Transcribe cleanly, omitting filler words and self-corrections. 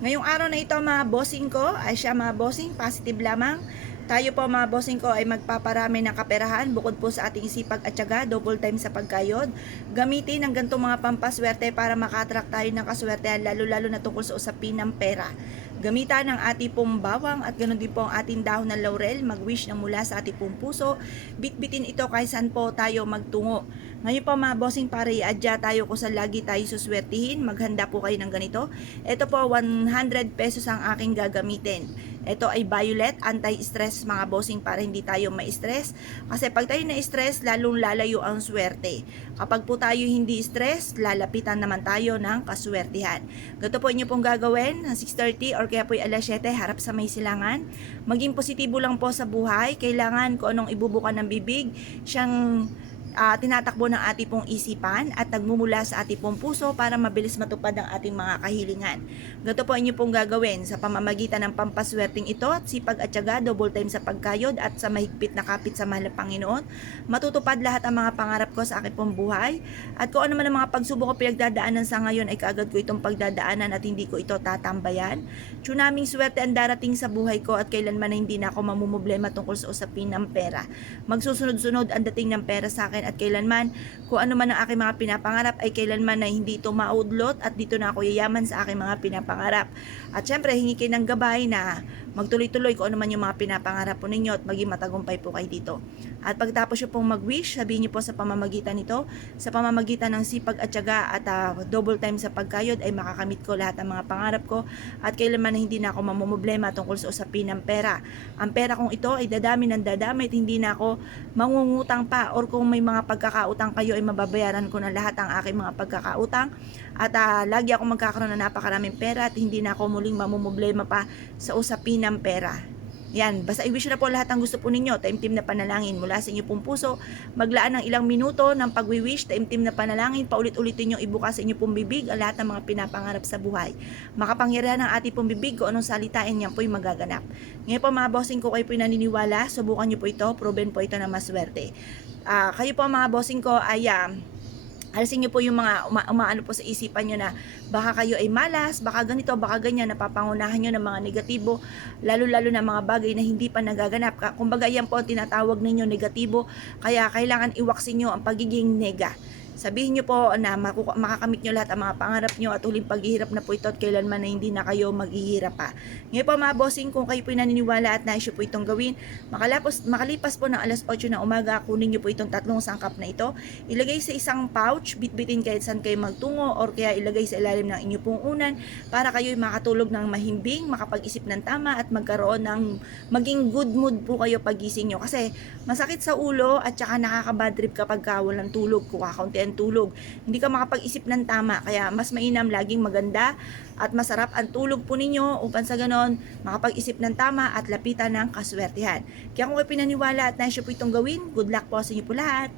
Ngayong araw na ito mga bossing ko, ay siya mga bossing, positive lamang. Tayo po mga bossing ko ay magpaparami ng kaperahan bukod po sa ating sipag at tiyaga, double time sa pagkayod. Gamitin ang ganitong mga pampaswerte para makatrack tayo ng kaswertehan lalo-lalo na tungkol sa usapin ng pera. Gamitan ang ating pong bawang at ganoon din po ang ating dahon ng laurel, mag-wish ng mula sa ating pong puso. Bitbitin ito kahit saan po tayo magtungo. Ngayon po mga bossing para i-adya tayo kung sa lagi tayo suswertihin, maghanda po kayo ng ganito. Ito po 100 pesos ang aking gagamitin. Ito ay violet, anti-stress mga bossing para hindi tayo ma-stress. Kasi pag tayo na-stress, lalong lalayo ang swerte. Kapag po tayo hindi stress, lalapitan naman tayo ng kaswertihan. Ganito po inyo pong gagawin, 6:30 or kaya po alas 7, harap sa may silangan. Maging positibo lang po sa buhay. Kailangan kung anong ibubukan ng bibig, siyang tinatakbo ng ating pong isipan at nagmumula sa ating pong puso para mabilis matupad ang ating mga kahilingan. Ganito po inyo pong gagawin sa pamamagitan ng pampaswerteng ito at sipag at tiyaga, double time sa pagkayod at sa mahigpit na kapit sa mahal na Panginoon. Matutupad lahat ang mga pangarap ko sa aking pong buhay at kung ano man ang mga pagsubok ko pinagdadaanan sa ngayon ay kaagad ko itong pagdadaanan at hindi ko ito tatambayan. Tsunaming swerte ang darating sa buhay ko at kailanman na hindi na ako mamumblema tungkol sa usapin ng pera. Magsusunod-sunod ang dating ng pera sa akin at kailanman kung ano man ang aking mga pinapangarap ay kailanman na hindi ito maudlot at dito na ako yayaman sa aking mga pinapangarap. At syempre hingi kayo ng gabay na magtuloy-tuloy kung ano man yung mga pinapangarap po ninyo at maging matagumpay po kayo dito. At pagtapos nyo pong mag-wish, sabihin nyo po sa pamamagitan nito, sa pamamagitan ng sipag at tiyaga at double time sa pagkayod ay makakamit ko lahat ng mga pangarap ko at kailanman na hindi na ako mamumblema tungkol sa usapin ng pera. Ang pera kong ito ay dadami ng dadami at hindi na ako mangungutang pa or kung may mga pagkakautang kayo ay mababayaran ko na lahat ang aking mga pagkakautang at lagi ako magkakaroon ng napakaraming pera at hindi na ako muling mamumblema pa sa usapin ng pera. Yan, basta i-wish na po lahat ng gusto po ninyo, taimtim na panalangin mula sa inyo pong puso, maglaan ng ilang minuto ng pagwi-wish, taimtim na panalangin, paulit-ulitin yung ibukas sa inyo pong bibig ang lahat ng mga pinapangarap sa buhay. Makapangyarihan ng ating pong bibig kung anong salitain yan po'y magaganap. Ngayon po mga bossing ko kayo po'y naniniwala, subukan nyo po ito, proven po ito na maswerte. Kayo po mga bossing ko ay alisin nyo po yung mga umaano po sa isipan nyo na baka kayo ay malas, baka ganito, baka ganyan, napapangunahan nyo ng mga negatibo, lalo-lalo na mga bagay na hindi pa nagaganap. Kumbaga yan po ang tinatawag ninyo negatibo, kaya kailangan iwaksin nyo ang pagiging nega. Sabihin nyo po na makakamit nyo lahat ang mga pangarap nyo at huling paghihirap na po ito at kailanman na hindi na kayo maghihirap pa. Ngayon po mga bossing, kung kayo po naniniwala at nais po itong gawin, makalipas po ng alas 8 ng umaga, kunin nyo po itong 3 sangkap na ito, ilagay sa isang pouch, bitbitin kahit saan kayo magtungo or kaya ilagay sa ilalim ng inyong pong unan para kayo makatulog ng mahimbing, makapag-isip ng tama at magkaroon ng maging good mood po kayo pagising nyo. Kasi masakit sa ulo at saka nakaka-bad trip kapag walang tulog, kakaunti tulog. Hindi ka makapag-isip ng tama, kaya mas mainam laging maganda at masarap ang tulog po ninyo upang sa ganon makapag-isip ng tama at lapitan ng kaswertihan. Kaya kung kayo pinaniwala at nais po itong gawin, good luck po sa inyo po lahat.